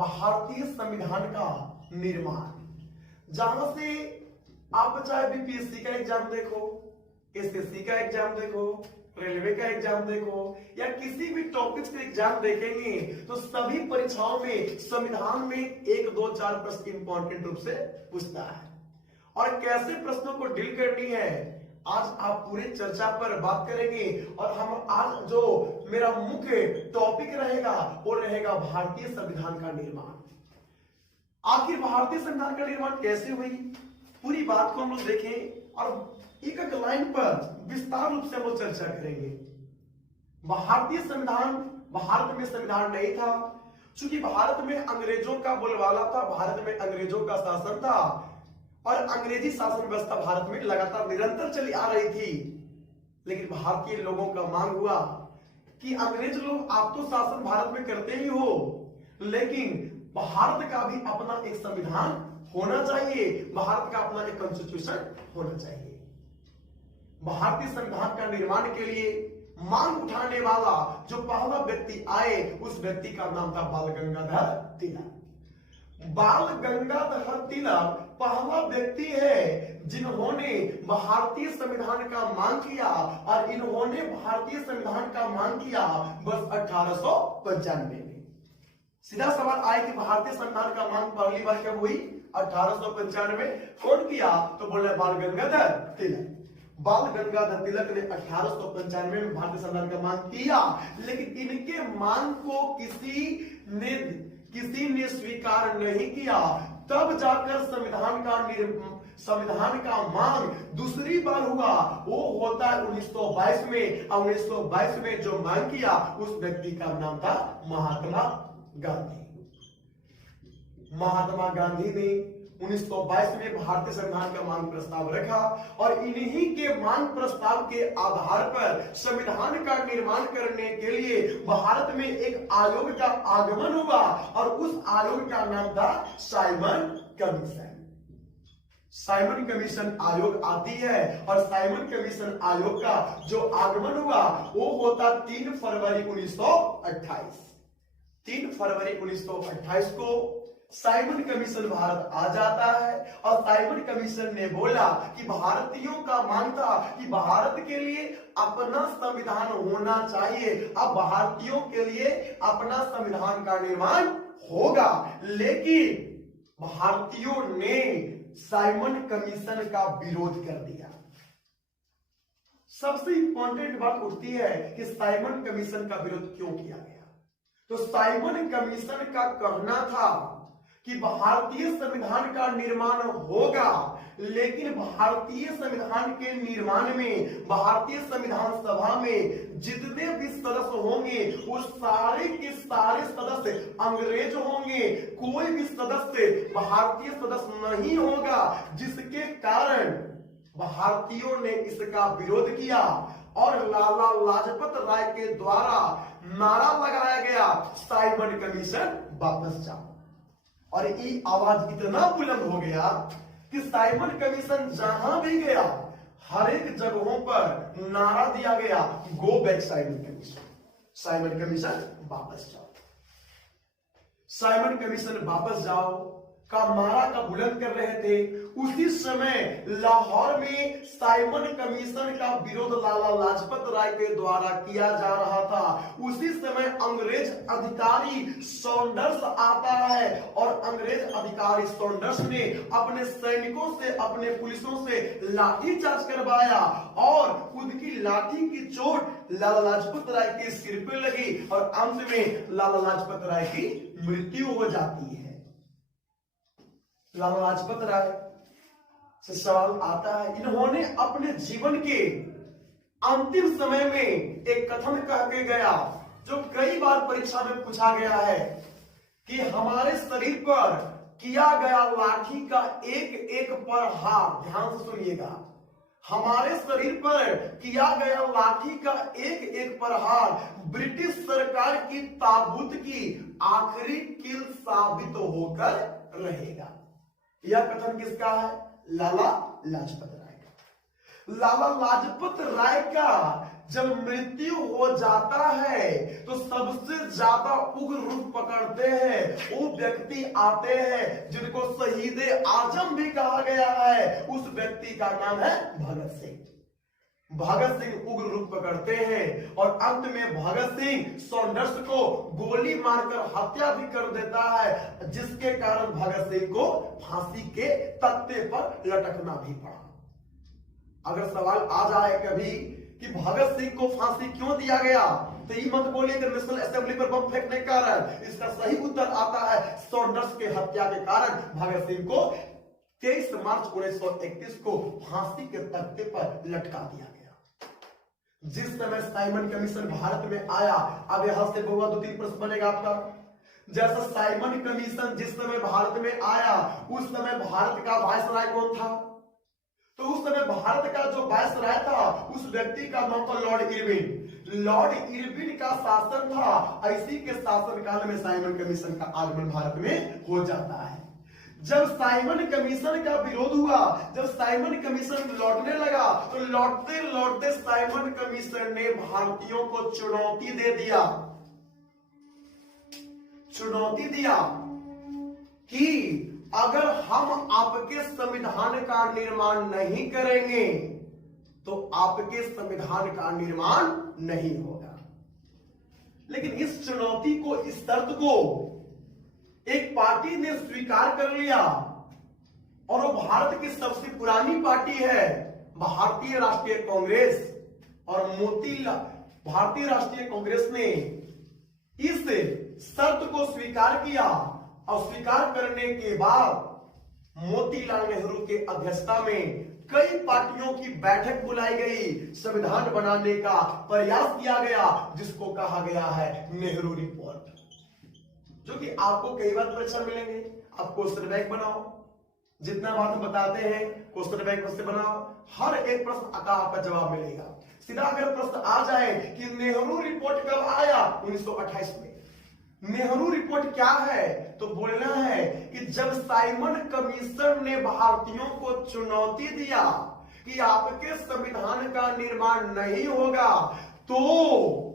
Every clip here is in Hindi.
भारतीय संविधान का निर्माण, जहां से आप चाहे बीपीएससी का एग्जाम देखो, एसएससी का एग्जाम देखो, रेलवे का एग्जाम देखो या किसी भी टॉपिक्स का एग्जाम देखेंगे तो सभी परीक्षाओं में संविधान में 1, 2, 4 प्रश्न इंपॉर्टेंट रूप से पूछता है। और कैसे प्रश्नों को डील करनी है आज आप पूरे चर्चा पर बात करेंगे। और हम आज जो मेरा मुख्य टॉपिक रहेगा वो रहेगा भारतीय संविधान का निर्माण। आखिर भारतीय संविधान का निर्माण कैसे हुई, पूरी बात को हम लोग देखें और एक एक लाइन पर विस्तार रूप से हम लोग चर्चा करेंगे। भारतीय संविधान, भारत में संविधान नहीं था, क्योंकि भारत में अंग्रेजों का बोलबाला था, भारत में अंग्रेजों का शासन था और अंग्रेजी शासन व्यवस्था भारत में लगातार निरंतर चली आ रही थी। लेकिन भारतीय लोगों का मांग हुआ कि अंग्रेज लोग आप तो शासन भारत में करते ही हो, लेकिन भारत का भी अपना एक संविधान होना चाहिए, भारत का अपना एक कॉन्स्टिट्यूशन होना चाहिए। भारतीय संविधान का निर्माण के लिए मांग उठाने वाला जो पहला व्यक्ति आए उस व्यक्ति का नाम था बाल गंगाधर तिलक। बाल गंगाधर तिलक पहला व्यक्ति है जिन्होंने भारतीय संविधान का मांग किया और इन्होंने भारतीय संविधान का मांग किया वर्ष 1895 में। सीधा सवाल आए कि भारतीय संविधान का मांग पहली बार कब हुई? 1895। कौन किया? तो बोल रहे बाल गंगाधर तिलक। बाल गंगाधर तिलक ने 1895 में भारतीय संविधान का मांग किया, लेकिन इनके मांग को किसी ने स्वीकार नहीं किया। तब जाकर संविधान का मांग दूसरी बार हुआ, वो होता है 1922 में। और 1922 में जो मांग किया उस व्यक्ति का नाम था महात्मा गांधी। महात्मा गांधी ने 1922 में भारतीय संविधान का मांग प्रस्ताव रखा और इन्हीं के मांग प्रस्ताव के आधार पर संविधान का निर्माण करने के लिए भारत में एक आयोग का आगमन हुआ और उस आयोग का नाम था साइमन कमीशन। साइमन कमीशन आयोग आती है और साइमन कमीशन आयोग का जो आगमन हुआ वो होता 3 फरवरी 1928। 3 फरवरी 1928 को साइमन कमीशन भारत आ जाता है और साइमन कमीशन ने बोला कि भारतीयों का मांग था कि भारत के लिए अपना संविधान होना चाहिए। अब भारतीयों के लिए अपना संविधान का निर्माण होगा, लेकिन भारतीयों ने साइमन कमीशन का विरोध कर दिया। सबसे इंपॉर्टेंट बात उठती है कि साइमन कमीशन का विरोध क्यों किया गया। तो साइमन कमीशन का कहना था कि भारतीय संविधान का निर्माण होगा, लेकिन भारतीय संविधान के निर्माण में भारतीय संविधान सभा में जितने भी सदस्य होंगे वो सारे के सारे सदस्य अंग्रेज होंगे, कोई भी सदस्य भारतीय सदस्य नहीं होगा, जिसके कारण भारतीयों ने इसका विरोध किया और लाला लाजपत राय के द्वारा नारा लगाया गया साइमन कमीशन वापस जाओ। और ये आवाज इतना बुलंद हो गया कि साइमन कमीशन जहां भी गया हर एक जगहों पर नारा दिया गया, go back Simon commission, Simon commission वापस जाओ, साइमन कमीशन वापस जाओ का नारा का बुलंद कर रहे थे। उसी समय लाहौर में साइमन कमीशन का विरोध लाला लाजपत राय के द्वारा किया जा रहा था। उसी समय अंग्रेज अधिकारी सॉन्डर्स आता है और अंग्रेज अधिकारी सॉन्डर्स ने अपने सैनिकों से, अपने पुलिसों से लाठीचार्ज करवाया और उनकी लाठी की चोट लाला लाजपत राय के सिर पे लगी और अंत में लाला लाजपत राय की मृत्यु हो जाती है। लाला लाजपत राय से सवाल आता है, इन्होंने अपने जीवन के अंतिम समय में एक कथन कह के गया जो कई बार परीक्षा में पूछा गया है कि हमारे शरीर पर किया गया लाठी का एक एक प्रहार, ध्यान से सुनिएगा, हमारे शरीर पर किया गया लाठी का एक एक प्रहार ब्रिटिश सरकार की ताबूत की आखिरी कील साबित होकर रहेगा। यह कथन किसका है? लाला लाजपत राय का। लाला लाजपत राय का जब मृत्यु हो जाता है तो सबसे ज्यादा उग्र रूप पकड़ते हैं वो व्यक्ति आते हैं जिनको शहीद आजम भी कहा गया है। उस व्यक्ति का नाम है भगत सिंह। भगत सिंह उग्र रूप पकड़ते हैं और अंत में भगत सिंह सॉन्डर्स को गोली मारकर हत्या भी कर देता है, जिसके कारण भगत सिंह को फांसी के तख्ते पर लटकना भी पड़ा। अगर सवाल आ जाए कभी कि भगत सिंह को फांसी क्यों दिया गया, तो ये मत बोलिए कि नेशनल असेंबली पर बम फेंकने के कारण। इसका सही उत्तर आता है सॉन्डर्स के हत्या के कारण भगत सिंह को 23 मार्च 1931 को फांसी के तख्ते पर लटका दिया गया। जिस समय साइमन कमीशन भारत में आया, अब यहां से बहुआ 2-3 प्रश्न बनेगा आपका। जैसा साइमन कमीशन जिस समय भारत में आया, उस समय भारत का वायसराय कौन था? तो उस समय भारत का जो वायसराय था उस व्यक्ति का नाम था लॉर्ड इरविन। लॉर्ड इरविन का शासन था। इसी के शासनकाल में साइमन कमीशन का आगमन भारत में हो जाता है। जब साइमन कमीशन का विरोध हुआ, जब साइमन कमीशन लौटने लगा, तो लौटते लौटते साइमन कमीशन ने भारतीयों को चुनौती दिया कि अगर हम आपके संविधान का निर्माण नहीं करेंगे तो आपके संविधान का निर्माण नहीं होगा। लेकिन इस चुनौती को, इस शर्त को एक पार्टी ने स्वीकार कर लिया और वो भारत की सबसे पुरानी पार्टी है भारतीय राष्ट्रीय कांग्रेस। और भारतीय राष्ट्रीय कांग्रेस ने इस शर्त को स्वीकार किया और स्वीकार करने के बाद मोतीलाल नेहरू के अध्यक्षता में कई पार्टियों की बैठक बुलाई गई, संविधान बनाने का प्रयास किया गया, जिसको कहा गया है नेहरू रिपोर्ट, जो कि आपको कई बार परीक्षा मिलेंगे। आप क्वेश्चन बैंक बनाओ, जितना बार हम बताते हैं क्वेश्चन बैंक से बनाओ, हर एक प्रश्न का आपका जवाब मिलेगा। सीधा अगर प्रश्न आ जाए कि नेहरू रिपोर्ट कब आया, 1928 में। नेहरू रिपोर्ट क्या है, तो बोलना है कि जब साइमन कमीशन ने भारतीयों को चुनौती दिया कि आपके संविधान का निर्माण नहीं होगा, तो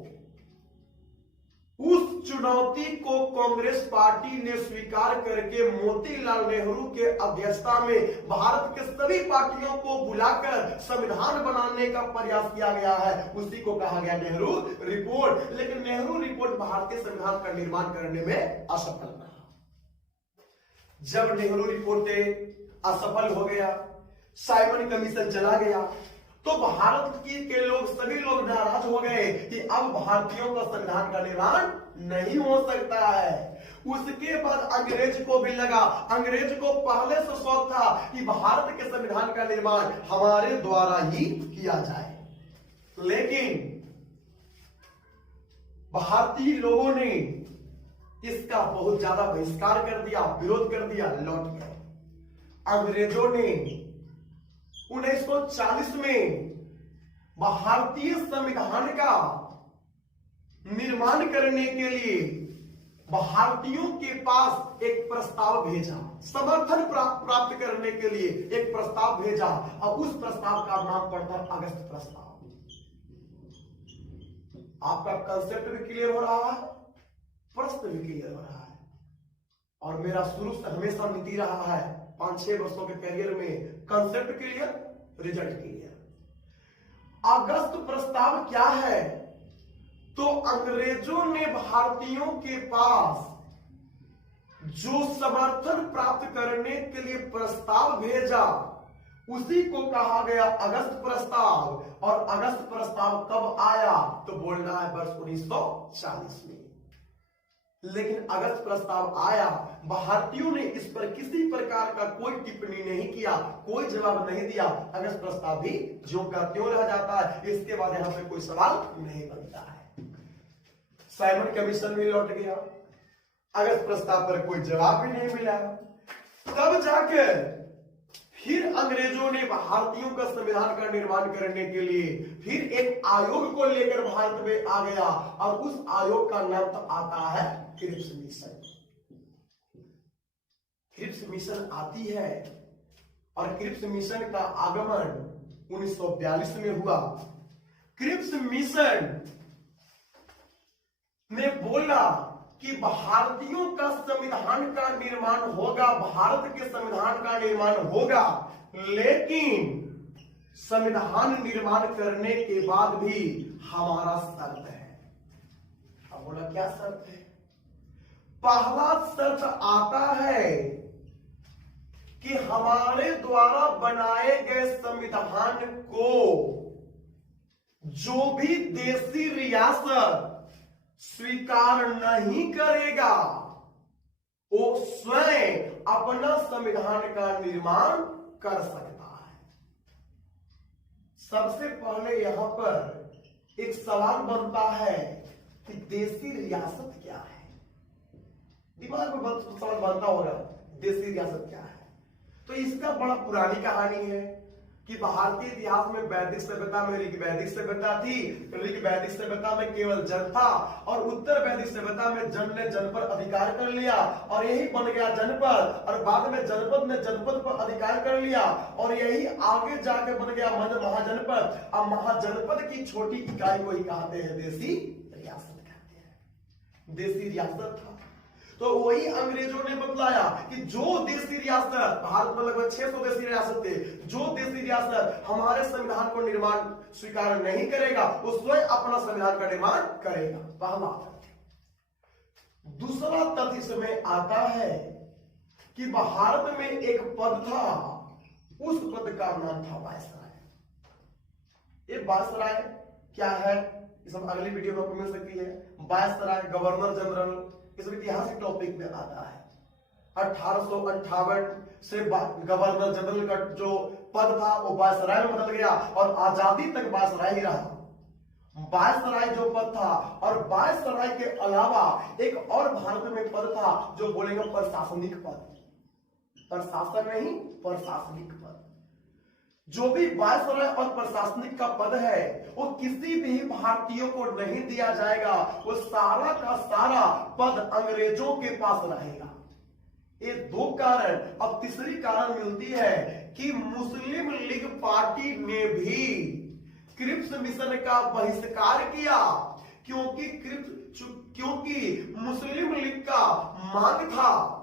उस चुनौती को कांग्रेस पार्टी ने स्वीकार करके मोतीलाल नेहरू के अध्यक्षता में भारत के सभी पार्टियों को बुलाकर संविधान बनाने का प्रयास किया गया है। उसी को कहा गया नेहरू रिपोर्ट। लेकिन नेहरू रिपोर्ट भारतीय संविधान का निर्माण करने में असफल रहा। जब नेहरू रिपोर्ट असफल हो गया, साइमन कमीशन चला गया, तो भारत के लोग, सभी लोग नाराज हो गए कि अब भारतीयों का संविधान का निर्माण नहीं हो सकता है। उसके बाद अंग्रेज को भी लगा, अंग्रेज को पहले से शौक था कि भारत के संविधान का निर्माण हमारे द्वारा ही किया जाए। लेकिन भारतीय लोगों ने इसका बहुत ज्यादा बहिष्कार कर दिया, विरोध कर दिया, लौट गए। अंग्रेजों ने 1940 में भारतीय संविधान का निर्माण करने के लिए भारतीयों के पास एक प्रस्ताव भेजा, समर्थन प्राप्त करने के लिए एक प्रस्ताव भेजा, और उस प्रस्ताव का नाम पड़ता है अगस्त प्रस्ताव। आपका कंसेप्ट भी क्लियर हो रहा है, प्रश्न भी क्लियर हो रहा है। और मेरा शुरू से हमेशा नीति रहा है 5-6 वर्षों के करियर में, कंसेप्ट क्लियर, रिजल्ट क्लियर। अगस्त प्रस्ताव क्या है, तो अंग्रेजों ने भारतीयों के पास जो समर्थन प्राप्त करने के लिए प्रस्ताव भेजा, उसी को कहा गया अगस्त प्रस्ताव। और अगस्त प्रस्ताव कब आया, तो बोलना है वर्ष 1940 में। लेकिन अगस्त प्रस्ताव आया, भारतीयों ने इस पर किसी प्रकार का कोई टिप्पणी नहीं किया, कोई जवाब नहीं दिया। अगस्त प्रस्ताव भी ज्यों का त्यों रह जाता है। इसके बाद यहां पे कोई सवाल नहीं बनता है। साइमन कमीशन भी लौट गया, अगस्त प्रस्ताव पर कोई जवाब भी नहीं मिला। तब जाकर फिर अंग्रेजों ने भारतीयों का संविधान का निर्माण करने के लिए फिर एक आयोग को लेकर भारत में आ गया, और उस आयोग का नाम तो आता है क्रिप्स मिशन। क्रिप्स मिशन आती है, और क्रिप्स मिशन का आगमन 1942 में हुआ। क्रिप्स मिशन ने बोला कि भारतीयों का संविधान का निर्माण होगा, भारत के संविधान का निर्माण होगा, लेकिन संविधान निर्माण करने के बाद भी हमारा शर्त है। अब बोला क्या शर्त है? पहला शर्त आता है कि हमारे द्वारा बनाए गए संविधान को जो भी देशी रियासत स्वीकार नहीं करेगा वो स्वयं अपना संविधान का निर्माण कर सकता है। सबसे पहले यहां पर एक सवाल बनता है कि देशी रियासत क्या है? दिमाग में सवाल बनता होगा, देशी रियासत क्या है? तो इसका बड़ा पुरानी कहानी है कि भारतीय इतिहास में वैदिक सभ्यता में ऋग्वैदिक सभ्यता थी। ऋग्वैदिक सभ्यता में केवल जन था और उत्तर वैदिक सभ्यता में जन ने जन पर अधिकार कर लिया और यही बन गया जनपद, और बाद में जनपद ने जनपद पर अधिकार कर लिया और यही आगे जाके बन गया महाजनपद। अब महाजनपद की छोटी इकाई को ही कहते हैं देशी रियासत कहते हैं। देशी रियासत था तो वही अंग्रेजों ने बतलाया कि जो देशी रियासत, भारत में लगभग 600 देशी रियासत थे, जो देशी रियासत हमारे संविधान को निर्माण स्वीकार नहीं करेगा वो स्वयं अपना संविधान का निर्माण करेगा। पहला तथ्य। दूसरा तथ्य इसमें आता है कि भारत में एक पद था, उस पद का नाम था वायसराय। ये वायसराय क्या है इस अगली वीडियो में आपको मिल सकती है। वायसराय, गवर्नर जनरल, इस ऐतिहासिक टॉपिक में आता है। 1858 से गवर्नर जनरल का जो पद था वो वायसराय में बदल गया और आजादी तक वायसराय ही रहा। वायसराय जो पद था, और वायसराय के अलावा एक और भारत में पद था जो बोलेंगे प्रशासनिक पद। प्रशासन नहीं, प्रशासनिक पद। जो भी वायसराय और प्रशासनिक का पद है वो किसी भी भारतीयों को नहीं दिया जाएगा, वो सारा का सारा पद अंग्रेजों के पास रहेगा। ये दो कारण। अब तीसरी कारण मिलती है कि मुस्लिम लीग पार्टी ने भी क्रिप्स मिशन का बहिष्कार किया, क्योंकि मुस्लिम लीग का मांग था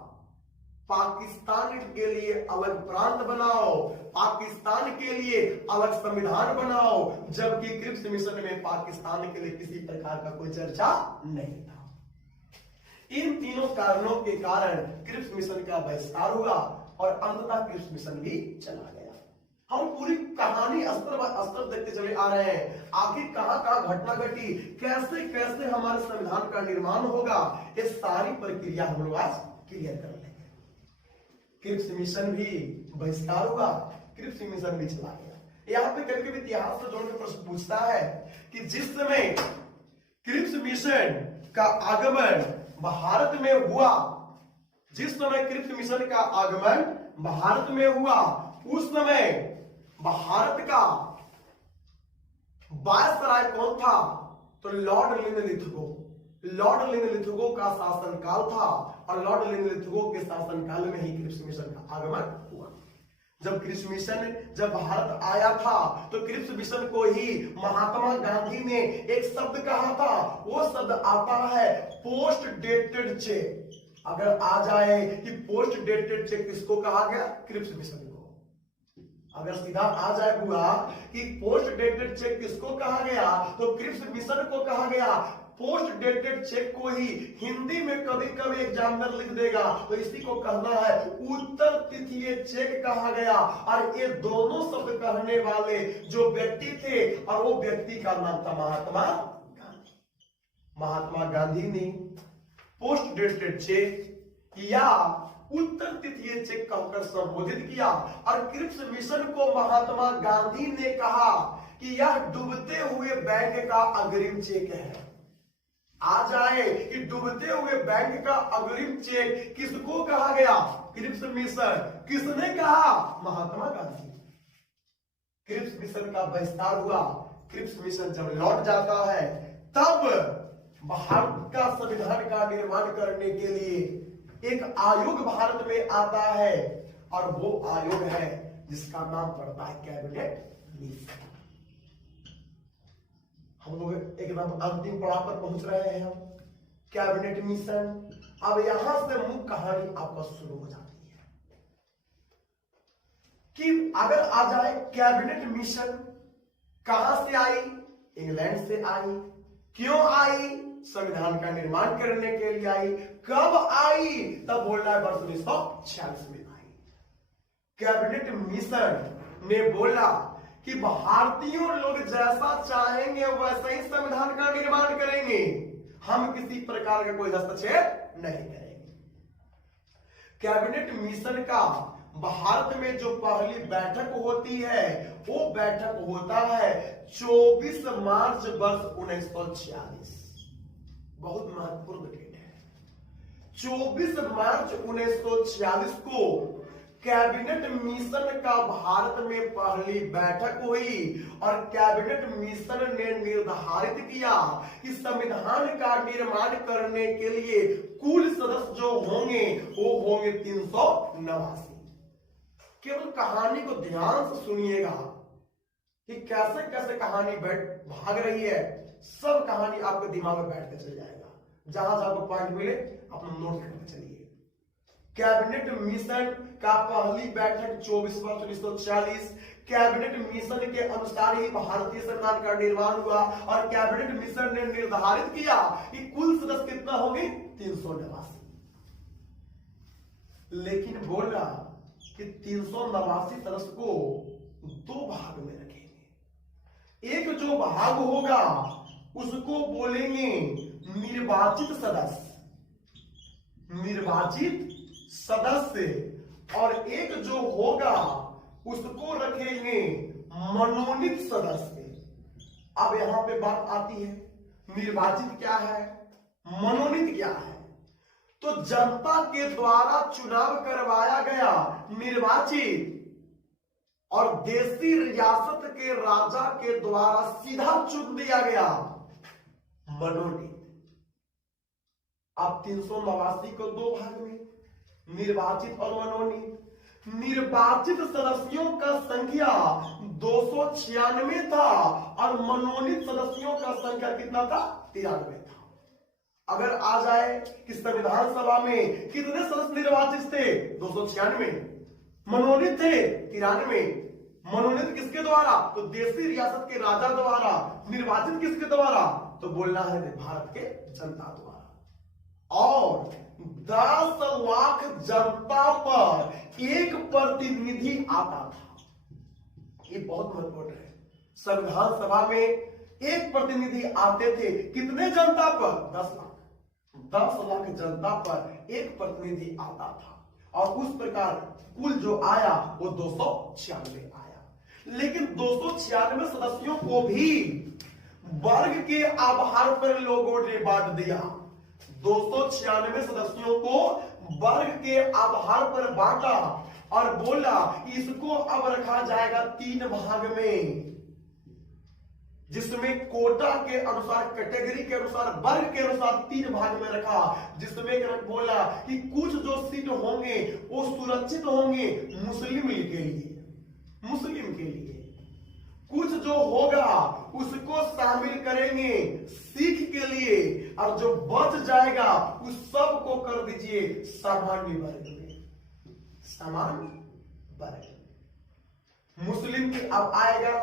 पाकिस्तान के लिए अलग प्रांत बनाओ, पाकिस्तान के लिए अलग संविधान बनाओ, जबकि क्रिप्स मिशन में पाकिस्तान के लिए किसी प्रकार का कोई चर्चा नहीं था। इन तीनों कारणों के कारण क्रिप्स मिशन का बहिष्कार हुआ और अंततः क्रिप्स मिशन भी चला गया। हम पूरी कहानी स्तर देखते चले आ रहे हैं, आखिर कहां घटना घटी, कैसे कैसे हमारे संविधान का निर्माण होगा, ये सारी प्रक्रिया हम लोग आज क्लियर कर लेंगे। क्रिप्स मिशन भी बहिष्कार हुआ, क्रिप्स मिशन भी चला गया। यहां पे कभी कभी इतिहास से जोड़कर प्रश्न पूछता है कि जिस समय क्रिप्स मिशन का आगमन भारत में हुआ, जिस समय क्रिप्स मिशन का आगमन भारत में हुआ, उस समय भारत का वायसराय कौन था? तो लॉर्ड लिनलिथगो। लॉर्ड लिनलिथगो का शासनकाल था और लॉर्ड लिनलिथगो के शासनकाल में ही क्रिप्स मिशन का आगमन हुआ। जब क्रिप्स मिशन जब भारत आया था तो क्रिप्स मिशन को ही महात्मा गांधी ने एक शब्द कहा था, वो शब्द आता है पोस्ट डेटेड चेक। अगर आ जाए कि पोस्ट डेटेड चेक किसको कहा गया? क्रिप्स मिशन को। अगर सीधा आ जाए हुआ कि पोस्ट डेटेड चेक किसको कहा गया तो क्रिप्स मिशन को कहा गया। पोस्ट डेटेड चेक को ही हिंदी में कभी कभी एग्जामिनर लिख देगा तो इसी को कहना है उत्तर तिथीय चेक कहा गया। और ये दोनों शब्द कहने वाले जो व्यक्ति थे और वो व्यक्ति का नाम था महात्मा गांधी। महात्मा गांधी ने पोस्ट डेटेड चेक या उत्तर तिथीय चेक कहकर संबोधित किया और क्रिप्स मिशन को महात्मा गांधी ने कहा कि यह डूबते हुए बैंक का अग्रिम चेक है। आ जाए कि डूबते हुए बैंक का अग्रिम चेक किसको कहा गया? Cripps mission. किसने कहा? महात्मा गांधी। क्रिप्स मिशन का बहिष्कार हुआ। क्रिप्स मिशन जब लौट जाता है तब भारत का संविधान का निर्माण करने के लिए एक आयोग भारत में आता है और वो आयोग है जिसका नाम पड़ता है कैबिनेट मिशन। हम लोग एकदम अंतिम पड़ाव पर पहुंच रहे हैं हम, कैबिनेट मिशन। अब यहां से मुख्य कहानी आपका शुरू हो जाती है कि अगर आ जाए कैबिनेट मिशन कहां से आई, इंग्लैंड से आई। क्यों आई? संविधान का निर्माण करने के लिए आई। कब आई? तब बोल रहा है वर्ष 1946 में आई। कैबिनेट मिशन ने बोला कि भारतीयों लोग जैसा चाहेंगे वैसा ही संविधान का निर्माण करेंगे, हम किसी प्रकार का कोई हस्तक्षेप नहीं करेंगे। कैबिनेट मिशन का भारत में जो पहली बैठक होती है वो बैठक होता है 24 मार्च वर्ष 1946। बहुत महत्वपूर्ण डेट है। 24 मार्च 1946 को कैबिनेट मिशन का भारत में पहली बैठक हुई और कैबिनेट मिशन ने निर्धारित किया कि संविधान का निर्माण करने के लिए कुल सदस्य जो होंगे वो होंगे 389। केवल कहानी को ध्यान से सुनिएगा कि कैसे कैसे कहानी भाग रही है। सब कहानी आपके दिमाग में बैठ के चल जाएगा। जहां जहां आपको पॉइंट मिले अपना नोट करके चलिए। कैबिनेट मिशन का पहली बैठक 24 मार्च 1946। कैबिनेट मिशन के अनुसार ही भारतीय संविधान का निर्माण हुआ और कैबिनेट मिशन ने निर्धारित किया कि कुल सदस्य कितना होंगे 389। लेकिन बोला कि 389 सदस्य को दो भाग में रखेंगे। एक जो भाग होगा उसको बोलेंगे निर्वाचित सदस्य, निर्वाचित सदस्य, और एक जो होगा उसको रखेंगे मनोनीत सदस्य। अब यहां पे बात आती है निर्वाचित क्या है, मनोनीत क्या है। तो जनता के द्वारा चुनाव करवाया गया निर्वाचित और देशी रियासत के राजा के द्वारा सीधा चुन दिया गया मनोनीत। अब 389 को दो भाग में, निर्वाचित और मनोनीत। निर्वाचित सदस्यों का संख्या 296 था और मनोनीत सदस्यों का संख्या कितना था? 93 था। अगर आ जाए कि संविधान सभा में कितने सदस्य निर्वाचित थे? 296। मनोनीत थे 93। मनोनीत किसके द्वारा? तो देशी रियासत के राजा द्वारा। निर्वाचित किसके द्वारा? तो बोलना है भारत के जनता द्वारा। और 10 लाख जनता पर एक प्रतिनिधि आता था। ये बहुत महत्वपूर्ण है। संविधान सभा में एक प्रतिनिधि आते थे। कितने जनता पर? 10 लाख। 10 लाख जनता पर एक प्रतिनिधि आता था और उस प्रकार कुल जो आया वो 296 आया। लेकिन 296 सदस्यों को भी वर्ग के आधार पर लोगों ने बांट दिया। 296 सदस्यों को वर्ग के आधार पर बांटा और बोला इसको अब रखा जाएगा 3 भाग में, जिसमें कोटा के अनुसार, कैटेगरी के अनुसार, वर्ग के अनुसार 3 भाग में रखा। जिसमें बोला कि कुछ जो सीट होंगे वो सुरक्षित होंगे मुस्लिम लीग के लिए, मुस्लिम के लिए। कुछ जो होगा उसको शामिल करेंगे सिख के लिए और जो बच जाएगा उस सब को कर दीजिए सामान्य वर्ग में, सामान्य वर्ग। मुस्लिम की अब आएगा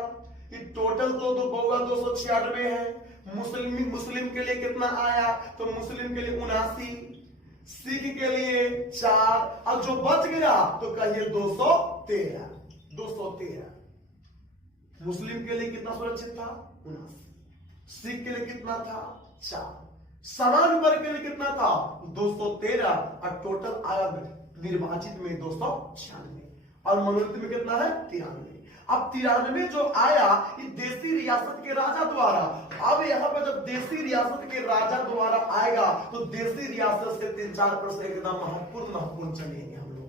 कि टोटल तो 296 है। मुस्लिम के लिए कितना आया? तो मुस्लिम के लिए 79, सिख के लिए 4 और जो बच गया तो कहिए 213। 213 मुस्लिम के लिए कितना सुरक्षित था? 79। सिख के लिए कितना था? 4। समान वर्ग के लिए कितना था? 213 और टोटल आया निर्वाचित में 296 और मनोनीत में कितना है? 93। अब 93 जो आया ये देशी रियासत के राजा द्वारा। अब यहां पर जब देशी रियासत के राजा द्वारा आएगा तो देशी रियासत से 3-4% एकदम महत्वपूर्ण चलेंगे हम लोग।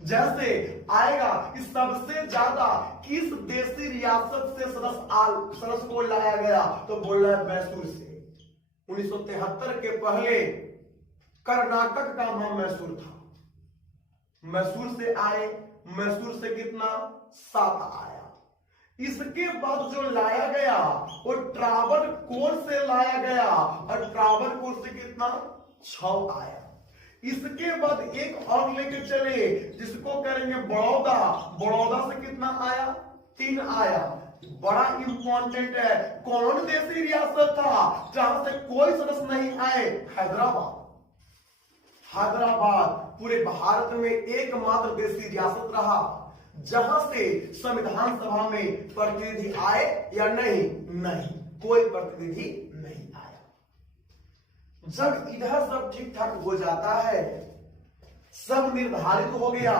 जैसे आएगा कि सबसे ज्यादा किस देशी रियासत से सदस्य को लाया गया? तो बोल रहा है मैसूर से। 1973 के पहले कर्नाटक का नाम मैसूर था। मैसूर से आए, मैसूर से कितना? 7 आया। इसके बाद जो लाया गया वो ट्रावनकोर से लाया गया और ट्रावनकोर से कितना 6 आया। इसके बाद एक और लेके चले जिसको करेंगे बड़ौदा, बड़ौदा से कितना आया 3 आया। बड़ा इंपॉर्टेंट है, कौन देशी रियासत था जहां से कोई सदस्य नहीं आए? हैदराबाद। हैदराबाद पूरे भारत में एकमात्र देशी रियासत रहा जहां से संविधान सभा में प्रतिनिधि आए या नहीं? नहीं, कोई प्रतिनिधि नहीं आया। जब इधर सब ठीक ठाक हो जाता है, सब निर्धारित हो गया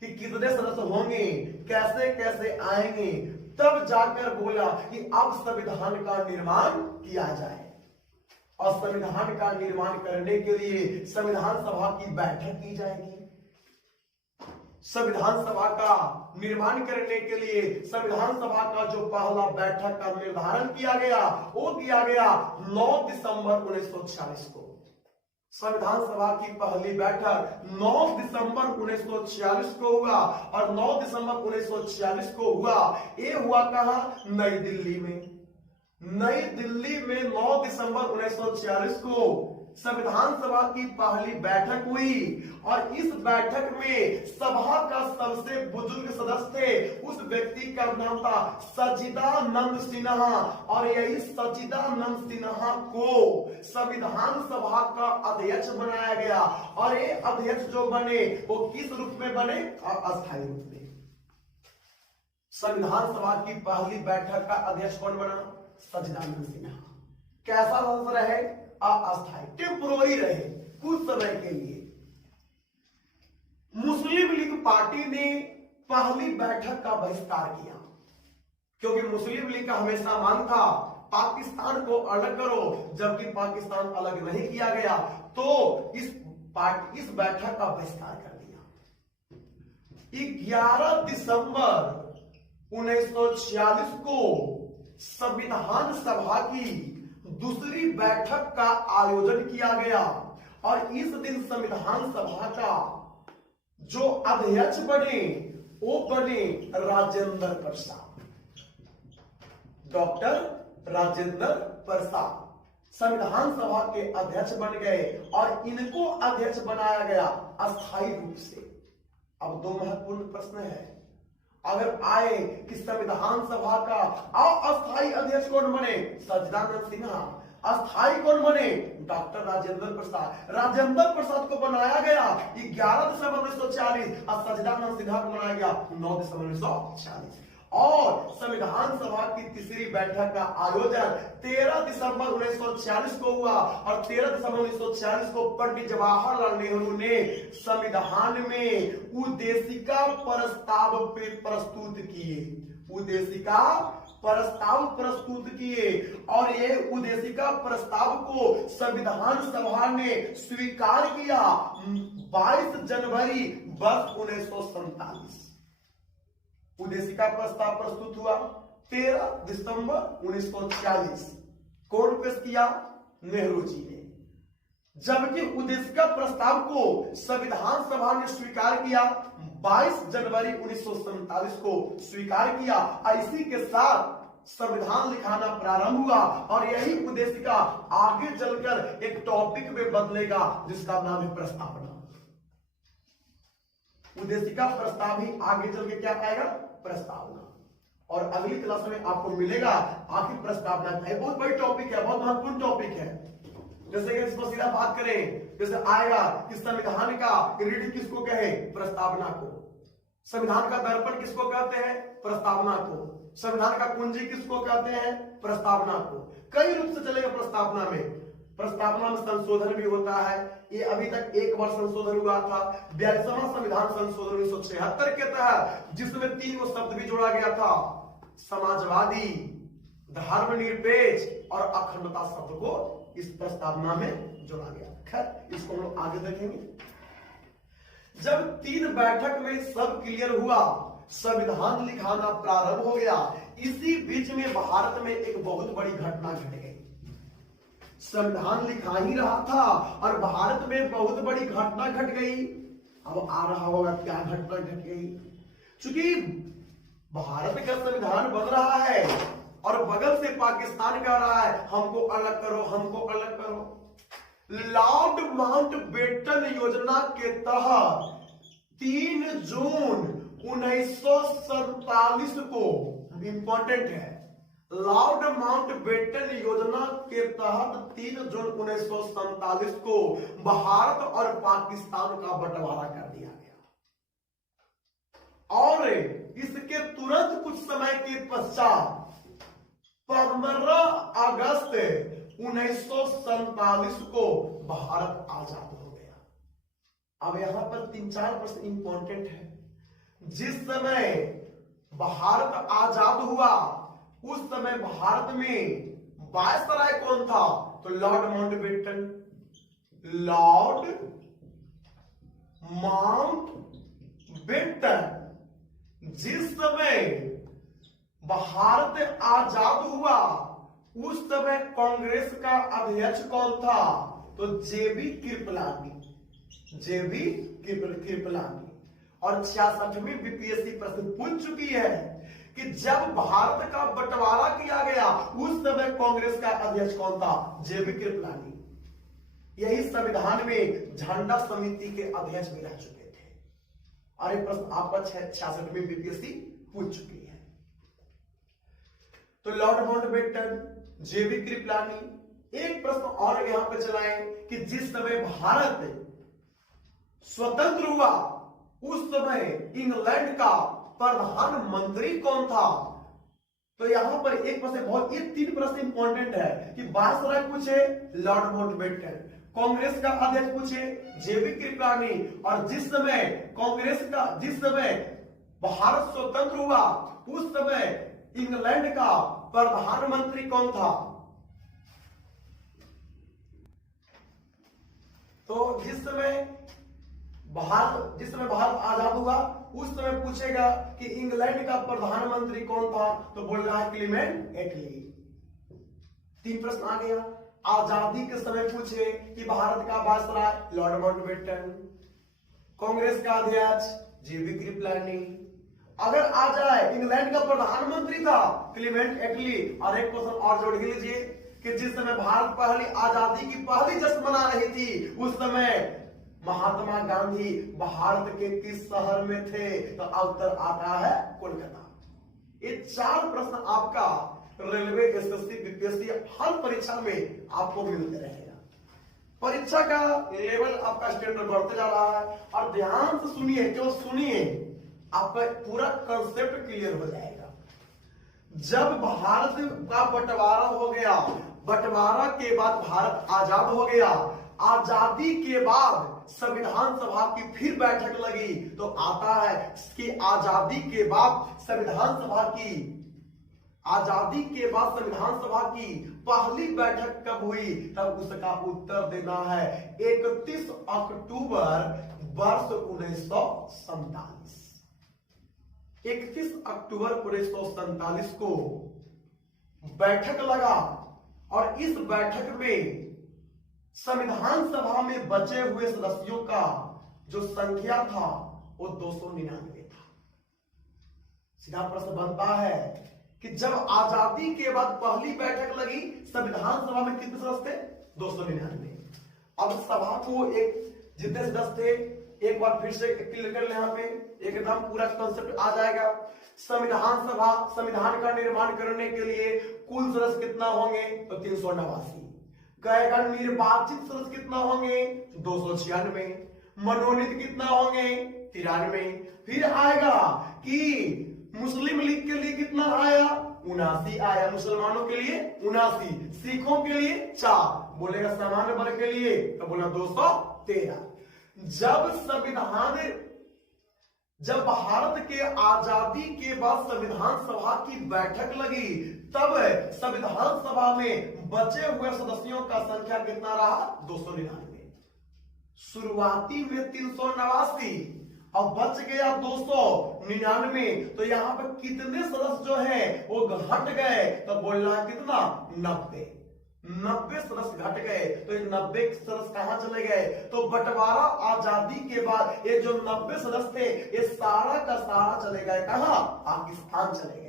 कि कितने सदस्य होंगे, कैसे कैसे आएंगे, तब जाकर बोला कि अब संविधान का निर्माण किया जाए। और संविधान का निर्माण करने के लिए संविधान सभा की बैठक की जाएगी। संविधान सभा का निर्माण करने के लिए संविधान सभा का जो पहला बैठक का निर्धारण किया गया वो किया गया 9 दिसंबर 1946 को। संविधान सभा की पहली बैठक 9 दिसंबर 1946 को हुआ और 9 दिसंबर 1946 को हुआ। ये हुआ कहां? नई दिल्ली में। नई दिल्ली में 9 दिसंबर 1946 को संविधान सभा की पहली बैठक हुई और इस बैठक में सभा का सबसे बुजुर्ग सदस्य थे, उस व्यक्ति का नाम था सच्चिदानंद सिन्हा। और यही सच्चिदानंद सिन्हा को संविधान सभा का अध्यक्ष बनाया गया। और ये अध्यक्ष जो बने वो किस रूप में बने? अस्थायी रूप में। संविधान सभा की पहली बैठक का अध्यक्ष कौन बना? सच्चिदानंद सिन्हा। कैसा सदस्य रहे? अस्थायी, टेम्पोररी रहे, कुछ समय के लिए। मुस्लिम लीग पार्टी ने पहली बैठक का बहिष्कार किया क्योंकि मुस्लिम लीग का हमेशा मांग था पाकिस्तान को अलग करो, जबकि पाकिस्तान अलग नहीं किया गया तो इस बैठक का बहिष्कार कर दिया। 11 दिसंबर 1946 को संविधान सभा की दूसरी बैठक का आयोजन किया गया और इस दिन संविधान सभा का जो अध्यक्ष बने वो बने राजेंद्र प्रसाद, डॉक्टर राजेंद्र प्रसाद संविधान सभा के अध्यक्ष बन गए और इनको अध्यक्ष बनाया गया अस्थायी रूप से। अब 2 महत्वपूर्ण प्रश्न है, अगर आए कि संविधान सभा का अस्थायी अध्यक्ष कौन बने? सच्चिदानंद सिन्हा। अस्थायी कौन बने? डॉक्टर राजेंद्र प्रसाद। राजेंद्र प्रसाद को बनाया गया 11 दिसंबर 1940 और सच्चिदानंद सिन्हा को बनाया गया 9 दिसंबर 1940। और संविधान सभा की तीसरी बैठक का आयोजन 13 दिसंबर 1946 को हुआ और 13 दिसंबर 1946 को पंडित जवाहरलाल नेहरू ने संविधान में उद्देशिका प्रस्ताव प्रस्तुत किए। उद्देशिका प्रस्ताव प्रस्तुत किए और ये उद्देशिका प्रस्ताव को संविधान सभा ने स्वीकार किया 22 जनवरी वर्ष 1947। उद्देशिका प्रस्ताव प्रस्तुत हुआ 13 दिसंबर 1940। कौन पेश किया? नेहरू जी ने। जबकि उद्देशिका प्रस्ताव को संविधान सभा ने स्वीकार किया 22 जनवरी 1947 को स्वीकार किया और इसी के साथ संविधान लिखाना प्रारंभ हुआ और यही उद्देशिका आगे चलकर एक टॉपिक में बदलेगा जिसका नाम है प्रस्तावना। उद्देशिका प्रस्ताव ही आगे चल के क्या पाएगा? प्रस्तावना। और अगली क्लास में आपको मिलेगा आखिर प्रस्तावना क्या है। बहुत बड़ी टॉपिक है, बहुत महत्वपूर्ण टॉपिक है। जैसे कि इसको सीधा बात करें, जैसे आएगा कि संविधान का रीढ़ किसको कहे? प्रस्तावना को। संविधान का दर्पण किसको कहते हैं? प्रस्तावना को। संविधान का कुंजी किसको कहते हैं? प्रस्तावना को। कई रूप से चलेगा प्रस्तावना में। प्रस्तावना में संशोधन भी होता है, ये अभी तक एक बार संशोधन हुआ था 42वां संविधान संशोधन 1976 के तहत, जिसमें 3 शब्द भी जोड़ा गया था, समाजवादी, धर्मनिरपेक्ष और अखंडता शब्द को इस प्रस्तावना में जोड़ा गया। खैर इसको हम लोग आगे देखेंगे। जब 3 बैठक में सब क्लियर हुआ, संविधान लिखाना प्रारंभ हो गया, इसी बीच में भारत में एक बहुत बड़ी घटना घट गई। संविधान लिखा ही रहा था और भारत में बहुत बड़ी घटना घट गई। अब आ रहा होगा क्या घटना घट गई? चूंकि भारत का संविधान बन रहा है और बगल से पाकिस्तान कह रहा है हमको अलग करो, हमको अलग करो। लॉर्ड माउंटबेटन योजना के तहत 3 जून 1947 को, इंपॉर्टेंट है, लॉर्ड माउंटबेटन योजना के तहत 3 जून 1947 को भारत और पाकिस्तान का बंटवारा कर दिया गया और इसके तुरंत कुछ समय के पश्चात 15 अगस्त 1947 को भारत आजाद हो गया। अब यहां पर 3-4 प्रश्न इंपॉर्टेंट है। जिस समय भारत आजाद हुआ उस समय भारत में वायसराय कौन था? तो लॉर्ड माउंटबेटन। Lord Mountbatten. जिस समय भारत आजाद हुआ उस समय कांग्रेस का अध्यक्ष कौन था? तो जेबी कृपलानी। जेबी कृपलानी। और 66वीं बीपीएससी प्रश्न पूछ चुकी है कि जब भारत का बंटवारा किया गया उस समय कांग्रेस का अध्यक्ष कौन था? जेबी कृपलानी। यही संविधान में झंडा समिति के अध्यक्ष भी रह चुके थे। और एक प्रश्न आपका 66वीं बीपीएससी पूछ चुकी है। तो लॉर्ड माउंटबेटन, जेबी कृपलानी। एक प्रश्न और यहां पे चलाएं कि जिस समय भारत स्वतंत्र हुआ उस समय इंग्लैंड का प्रधानमंत्री कौन था? तो यहां पर एक प्रश्न बहुत, ये 3 प्रश्न इंपॉर्टेंट है कि वायसराय पूछे लॉर्ड माउंटबेटन, कांग्रेस का अध्यक्ष पूछे जेबी कृपलानी, और जिस समय भारत स्वतंत्र हुआ उस समय इंग्लैंड का प्रधानमंत्री कौन था? तो जिस समय भारत आजाद हुआ उस समय पूछेगा कि इंग्लैंड का प्रधानमंत्री कौन था? तो बोल रहा है क्लीमेंट एटली। 3 प्रश्न आ गया। आजादी के समय पूछे कि भारत का वायसराय लॉर्ड माउंटबेटन, कांग्रेस का अध्यक्ष जेबी कृपलानी। अगर आ जाए इंग्लैंड का प्रधानमंत्री था क्लीमेंट एटली। और एक क्वेश्चन और जोड़ लीजिए कि जिस समय भारत पहली आजादी की पहली जश्न मना रही थी उस समय महात्मा गांधी भारत के किस शहर में थे? तो उत्तर आता है कोलकाता। ये 4 प्रश्न आपका रेलवे, एसएससी, बीपीएससी हर pरीक्षा में आपको मिलते रहेगा। परीक्षा का लेवल आपका स्टैंडर्ड बढ़ते जा रहा है। और ध्यान से सुनिए, क्यों सुनिए, आपका पूरा कंसेप्ट क्लियर हो जाएगा। जब भारत का बंटवारा हो गया, बंटवारा के बाद भारत आजाद हो गया, आजादी के बाद संविधान सभा की फिर बैठक लगी, तो आता है कि आजादी के बाद संविधान सभा की पहली बैठक कब हुई? तब उसका उत्तर देना है 31 अक्टूबर वर्ष 1947। 31 अक्टूबर 1947 को बैठक लगा और इस बैठक में संविधान सभा में बचे हुए सदस्यों का जो संख्या था वो 299 था। सीधा प्रश्न बनता है कि जब आजादी के बाद पहली बैठक लगी संविधान सभा में कितने सदस्य थे? 299। अब सभा को जितने सदस्य थे एक बार फिर से क्लियर कर ले, यहां पे एकदम पूरा कंसेप्ट आ जाएगा। संविधान सभा, संविधान का निर्माण करने के लिए कुल सदस्य कितना होंगे? तो 389। कहेगा निर्वाचित सदस्य कितना होंगे? 296। मनोनीत कितना होंगे? 93। फिर आएगा कि मुस्लिम लीग के लिए कितना आया? 79 आया। मुसलमानों के लिए 79, सिखों के लिए 4, बोलेगा सामान्य वर्ग के लिए तो बोला 213। जब भारत के आजादी के बाद संविधान सभा की बैठक लगी तब संविधान सभा में बचे हुए सदस्यों का संख्या कितना रहा? 299। शुरुआती में 389 और बच गया 299। तो यहां पर कितने सदस्य जो है वो घट गए? तो बोल रहा है कितना? 90। 90 सदस्य घट गए, तो ये 90 सदस्य कहां चले गए? तो बंटवारा आजादी के बाद ये जो 90 सदस्य थे ये सारा का सारा चले गए कहां? पाकिस्तान चले गए।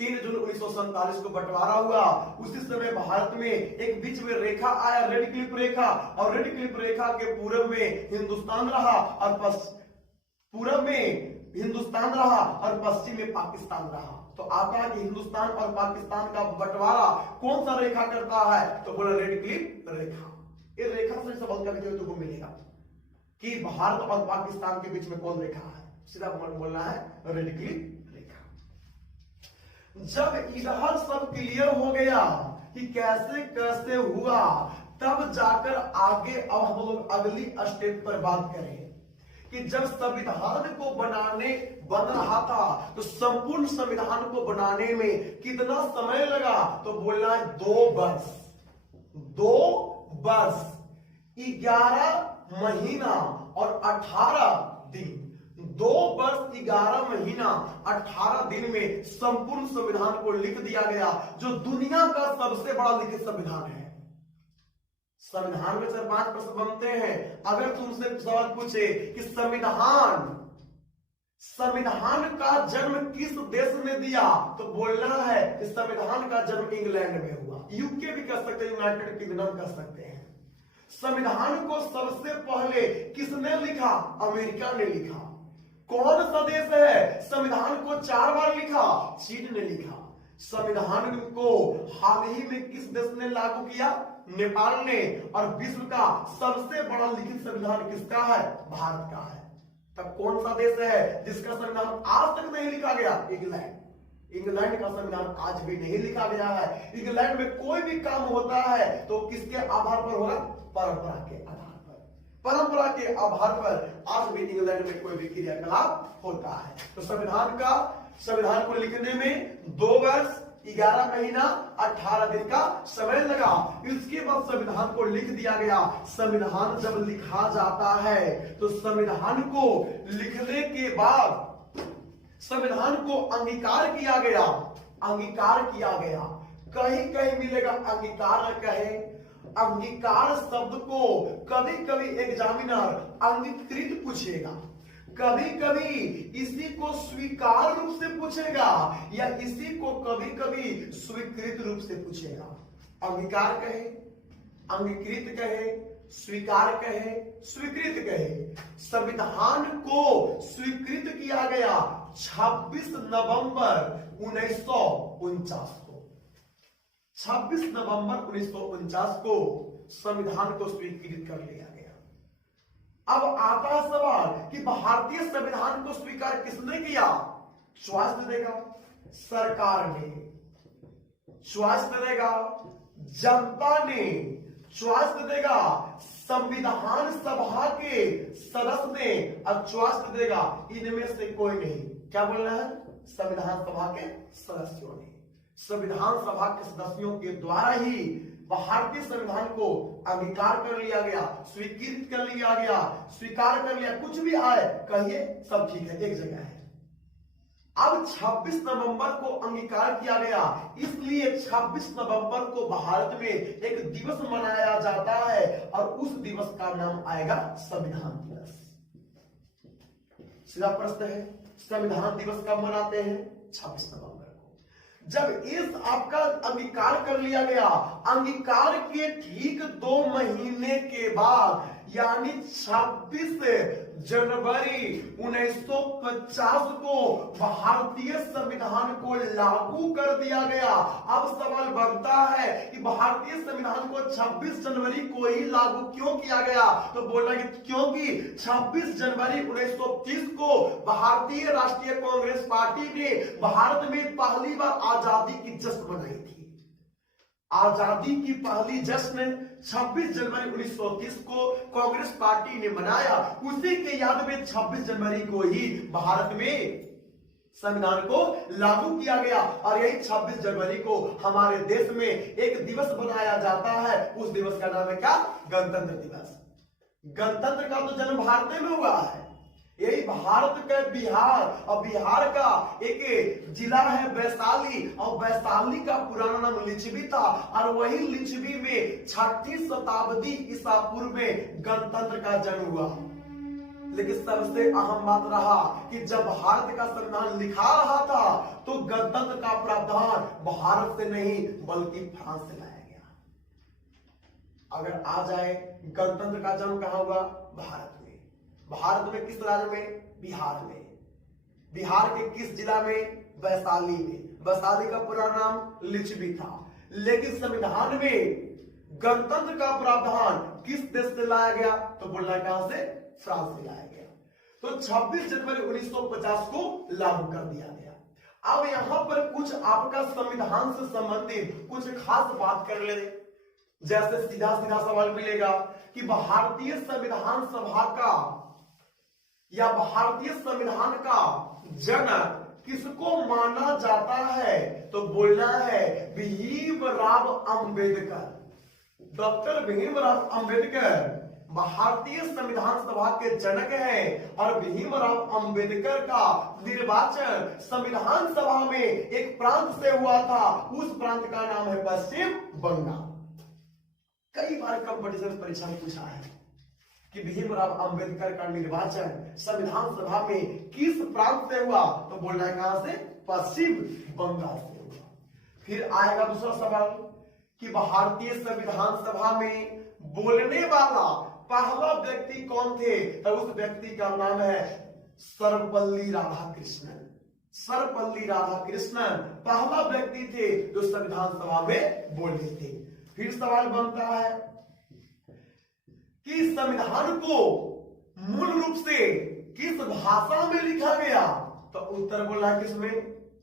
3 जून 1947 को बंटवारा हुआ। उसी समय भारत में एक बीच में रेखा आया, रेड क्लिप रेखा, और रेड क्लिप रेखा के पूरब में हिंदुस्तान रहा और पूरब में हिंदुस्तान रहा और पश्चिम में पाकिस्तान रहा। तो आता है कि हिंदुस्तान और पाकिस्तान का बंटवारा कौन सा रेखा करता है? तो बोला रेड क्लिप रेखा। ये रेखा से संबंध करके तुमको मिलेगा कि भारत और पाकिस्तान के बीच में कौन रेखा है, सीधा बोलना है रेड क्लिप रेखा। जब इधर सब क्लियर हो गया कि कैसे कैसे हुआ, तब जाकर आगे अब हम लोग अगली स्टेप पर बात करें कि जब संविधान को बन रहा था तो संपूर्ण संविधान को बनाने में कितना समय लगा? तो बोलना है 2 वर्ष। 2 वर्ष 11 महीना और 18 दिन। 2 वर्ष 11 महीना 18 दिन में संपूर्ण संविधान को लिख दिया गया, जो दुनिया का सबसे बड़ा लिखित संविधान है। संविधान में 4-5 प्रश्न बनते हैं। अगर तुमसे सवाल पूछे कि संविधान का जन्म किस देश ने दिया, तो बोलना है कि संविधान का जन्म इंग्लैंड में हुआ। यूके भी कर सकते हैं, यूनाइटेड किंगडम कर सकते हैं। संविधान को सबसे पहले किसने लिखा? अमेरिका ने लिखा। कौन सा देश है संविधान को 4 बार लिखा? चीन ने लिखा। संविधान को हाल ही में किस देश ने लागू किया? नेपाल ने। और विश्व का सबसे बड़ा लिखित संविधान किसका है? भारत का है। तब कौन सा देश है जिसका संविधान आज तक नहीं लिखा गया? इंग्लैंड। इंग्लैंड का संविधान आज भी नहीं लिखा गया है। इंग्लैंड में कोई भी काम होता है तो किसके आधार पर होगा? परंपरा के आधार पर। परंपरा के आधार पर आज भी इंग्लैंड में कोई भी क्रियाकलाप होता है। तो संविधान को लिखने में 2 वर्ष 11 महीना 18 दिन का समय लगा। इसके बाद संविधान को लिख दिया गया। संविधान जब लिखा जाता है तो संविधान को लिखने के बाद संविधान को अंगीकार किया गया। अंगीकार किया गया, कहीं कहीं मिलेगा अंगीकार कहे। अंगीकार शब्द को कभी कभी एग्जामिनर अंगीकृत पूछेगा, कभी कभी इसी को स्वीकार रूप से पूछेगा, या इसी को कभी कभी स्वीकृत रूप से पूछेगा। अंगीकार कहे, अंगीकृत कहे, स्वीकार कहे, स्वीकृत कहे। संविधान को स्वीकृत किया गया 26 नवंबर 1949 को। 26 नवंबर 1949 को संविधान को स्वीकृत कर लिया गया। अब आता है सवाल कि भारतीय संविधान को स्वीकार किसने किया? चॉइस देगा सरकार ने, चॉइस देगा जनता ने, चॉइस देगा संविधान सभा के सदस्य ने, और चॉइस देगा इनमें से कोई नहीं। क्या बोलना है? संविधान सभा के सदस्यों ने। संविधान सभा के सदस्यों के द्वारा ही भारतीय संविधान को अंगीकार कर लिया गया, स्वीकृत कर लिया गया, स्वीकार कर लिया। कुछ भी आए कहिए सब ठीक है, एक जगह है। अब 26 नवंबर को अंगीकार किया गया, इसलिए 26 नवंबर को भारत में एक दिवस मनाया जाता है और उस दिवस का नाम आएगा संविधान दिवस। सीधा प्रश्न है, संविधान दिवस कब मनाते हैं? 26 नवंबर। जब इस आपका अंगीकार कर लिया गया, अंगीकार के ठीक 2 महीने के बाद यानी 26 जनवरी 1950 को भारतीय संविधान को लागू कर दिया गया। अब सवाल बनता है कि भारतीय संविधान को 26 जनवरी को ही लागू क्यों किया गया? तो बोला कि क्योंकि 26 जनवरी 1930 को भारतीय राष्ट्रीय कांग्रेस पार्टी ने भारत में पहली बार आजादी की जश्न मनाई थी। आजादी की पहली जश्न 26 जनवरी 1930 को कांग्रेस पार्टी ने मनाया। उसी के याद में 26 जनवरी को ही भारत में संविधान को लागू किया गया और यही 26 जनवरी को हमारे देश में एक दिवस बनाया जाता है। उस दिवस का नाम है क्या? गणतंत्र दिवस। गणतंत्र का तो जन्म भारत में हुआ है, यही भारत का बिहार, और बिहार का एक जिला है वैशाली, और वैशाली का पुराना नाम लिच्छवी था, और वही लिच्छवी में 6ठी शताब्दी ईसा पूर्व में गणतंत्र का जन्म हुआ। लेकिन सबसे अहम बात रहा कि जब भारत का संविधान लिखा रहा था तो गणतंत्र का प्रावधान भारत से नहीं बल्कि फ्रांस से लाया गया। अगर आ जाए, गणतंत्र का जन्म कहां हुआ? भारत में। भारत में किस राज्य में? बिहार में। बिहार के किस जिला में? वैशाली में। वैशाली का पूरा नाम लिच्छवी था। लेकिन संविधान में गणतंत्र का प्रावधान किस देश से लाया गया? तो बोलना है कहां से? फ्रांस से लाया गया। तो 26 जनवरी 1950 को लागू कर दिया गया। अब यहां पर कुछ आपका संविधान से संबंधित कुछ खास बात कर ले। जैसे सीधा सीधा सवाल मिलेगा कि भारतीय संविधान सभा का या भारतीय संविधान का जनक किसको माना जाता है? तो बोलना है भीमराव अंबेडकर। डॉक्टर भीमराव अंबेडकर भारतीय संविधान सभा के जनक हैं, और भीमराव अंबेडकर का निर्वाचन संविधान सभा में एक प्रांत से हुआ था। उस प्रांत का नाम है पश्चिम बंगाल। कई बार कंपटीशन परीक्षा में पूछा है कि भीमराव अंबेडकर का निर्वाचन संविधान सभा में किस प्रांत से हुआ? तो बोलना है कहां से? पश्चिम बंगाल से हुआ। फिर आएगा दूसरा सवाल कि भारतीय संविधान सभा में बोलने वाला पहला व्यक्ति कौन थे? तो उस व्यक्ति का नाम है सर्वपल्ली राधाकृष्णन। सर्वपल्ली राधाकृष्णन पहला व्यक्ति थे जो संविधान सभा में बोले थे। फिर सवाल बनता है कि संविधान को मूल रूप से किस भाषा में लिखा गया? तो उत्तर बोलना है किसमें?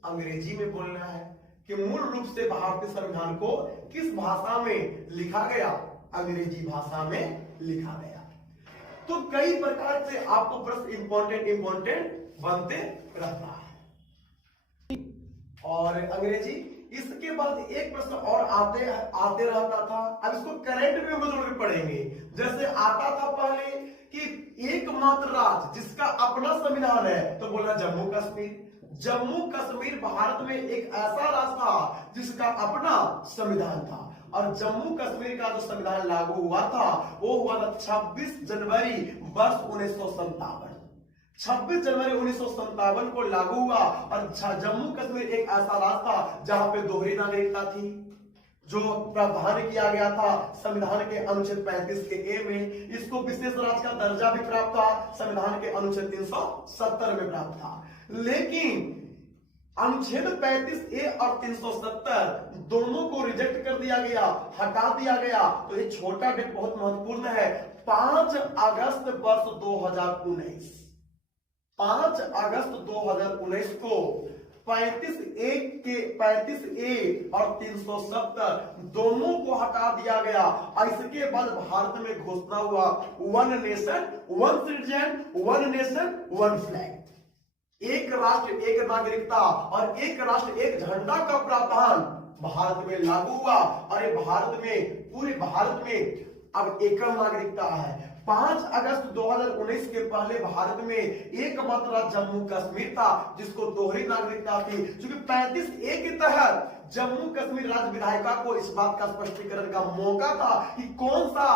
अंग्रेजी में बोलना है कि मूल रूप से भारतीय संविधान को किस भाषा में लिखा गया? अंग्रेजी भाषा में लिखा गया। तो कई प्रकार से आपको प्रश्न इंपॉर्टेंट बनते रहता है। और अंग्रेजी, इसके बाद एक प्रश्न और आते रहता था। अब इसको करंट में हम जरूर पढ़ेंगे। जैसे आता था पहले कि एकमात्र राज्य जिसका अपना संविधान है, तो बोला जम्मू कश्मीर। जम्मू कश्मीर भारत में एक ऐसा राज्य था जिसका अपना संविधान था, और जम्मू कश्मीर का जो संविधान लागू हुआ था वो हुआ था 26 जनवरी वर्ष 1957। 26 जनवरी 1957 को लागू हुआ, और जम्मू कश्मीर एक ऐसा राज्य था जहां पे दोहरी नागरिकता थी, जो प्रावधान किया गया था संविधान के अनुच्छेद 35 के ए में। इसको विशेष राज्य का दर्जा भी प्राप्त था, संविधान के अनुच्छेद 370 में प्राप्त था। लेकिन अनुच्छेद 35 ए और 370 दोनों को रिजेक्ट कर दिया गया, हटा दिया गया। तो ये छोटा डेट बहुत महत्वपूर्ण है। 5 अगस्त वर्ष 2019, 5 अगस्त 2019 को 35 ए और 370 दोनों को हटा दिया गया। और इसके बाद भारत में घोषणा हुआ 1 नेशन 1 सिटीजन 1 नेशन 1 फ्लैग। एक राष्ट्र एक नागरिकता और एक राष्ट्र एक झंडा का प्रावधान भारत में लागू हुआ, और ये भारत में, पूरे भारत में अब एकल नागरिकता है। 5 अगस्त 2019 के पहले भारत में एकमात्र राज्य जम्मू कश्मीर था जिसको दोहरी नागरिकता थी। क्योंकि 35 ए के तहत जम्मू कश्मीर राज्य विधायिका को इस बात का स्पष्टीकरण का मौका था कि कौन सा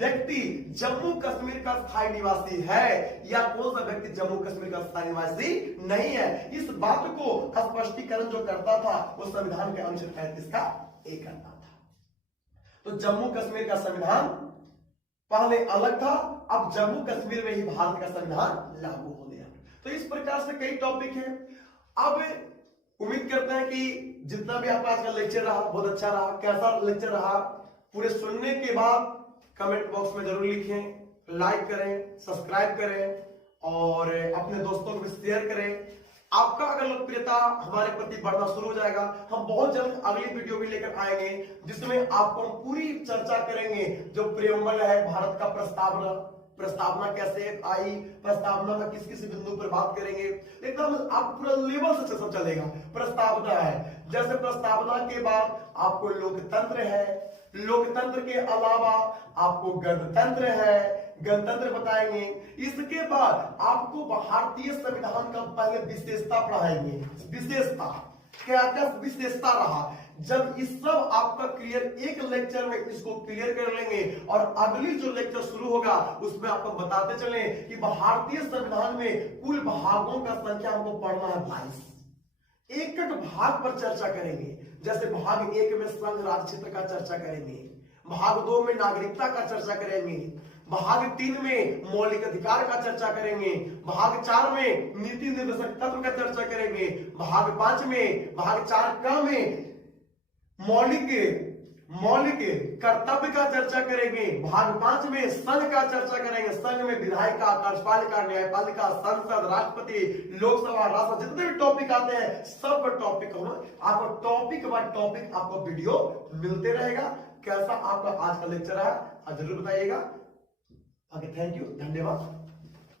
व्यक्ति जम्मू कश्मीर का स्थायी निवासी है या कौन सा व्यक्ति जम्मू कश्मीर का स्थायी निवासी नहीं है। इस बात को स्पष्टीकरण जो करता था वो संविधान के अनुच्छेद 35 का एक करता था। तो जम्मू कश्मीर का संविधान पहले अलग था, अब जम्मू कश्मीर में ही भारत का संविधान लागू हो गया। तो इस प्रकार से कई टॉपिक हैं। अब उम्मीद करते हैं कि जितना भी आपका आज का लेक्चर रहा बहुत अच्छा रहा। कैसा लेक्चर रहा पूरे सुनने के बाद कमेंट बॉक्स में जरूर लिखें, लाइक करें, सब्सक्राइब करें और अपने दोस्तों को भी शेयर करें। आपका अगर लोकप्रियता हमारे प्रति बढ़ना शुरू हो जाएगा, हम बहुत जल्द अगली वीडियो भी लेकर आएंगे जिसमें आपको हम पूरी चर्चा करेंगे। जो प्रेमबल है भारत का प्रस्तावना कैसे आई, प्रस्तावना का किस किस बिंदु पर बात करेंगे, एकदम आप पूरा लेवल से सब चलेगा। प्रस्तावना है, जैसे प्रस्तावना के बाद आपको लोकतंत्र है, लोकतंत्र के अलावा आपको गणतंत्र है, गणतंत्र बताएंगे। इसके बाद आपको भारतीय संविधान का पहले विशेषता पढ़ाएंगे। विशेषता क्या क्या विशेषता रहा, जब इस सब आपका क्लियर एक लेक्चर में इसको क्लियर कर लेंगे और अगली जो लेक्चर शुरू होगा उसमें आपको बताते चले कि भारतीय संविधान में कुल भागों का संख्या हमको पढ़ना है 22। एक एक भाग पर चर्चा करेंगे। जैसे भाग 1 में संघ राज्य क्षेत्र का चर्चा करेंगे, भाग 2 में नागरिकता का चर्चा करेंगे, भाग 3 में मौलिक अधिकार का चर्चा करेंगे, भाग 4 में नीति निर्देशक तत्व का चर्चा करेंगे, भाग 5 में भाग 4 का में मौलिक कर्तव्य का चर्चा करेंगे, भाग 5 में संघ का चर्चा करेंगे। संघ में विधायिका, कार्यपालिका, न्यायपालिका, संसद, राष्ट्रपति, लोकसभा, राज्यसभा, जितने भी टॉपिक आते हैं सब टॉपिक आपको टॉपिक बाय टॉपिक आपको वीडियो मिलते रहेगा। कैसा आपका आज का लेक्चर है जरूर बताइएगा। ओके, थैंक यू, धन्यवाद।